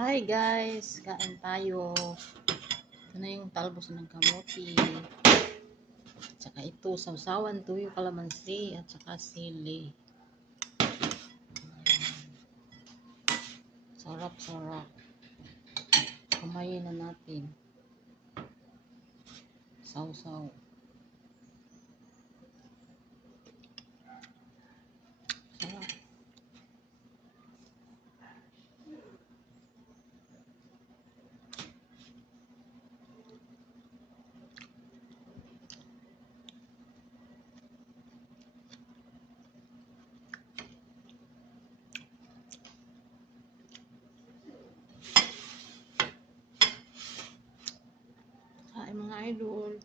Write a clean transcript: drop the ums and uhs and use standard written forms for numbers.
Hi guys, kain tayo. Ito na yung talbos ng kamote. Tsaka ito, sawsawan tuyo, kalamansi, at saka sili. Sarap-sarap. Kumain na natin. Sawsaw. Sarap. Kain mga idol.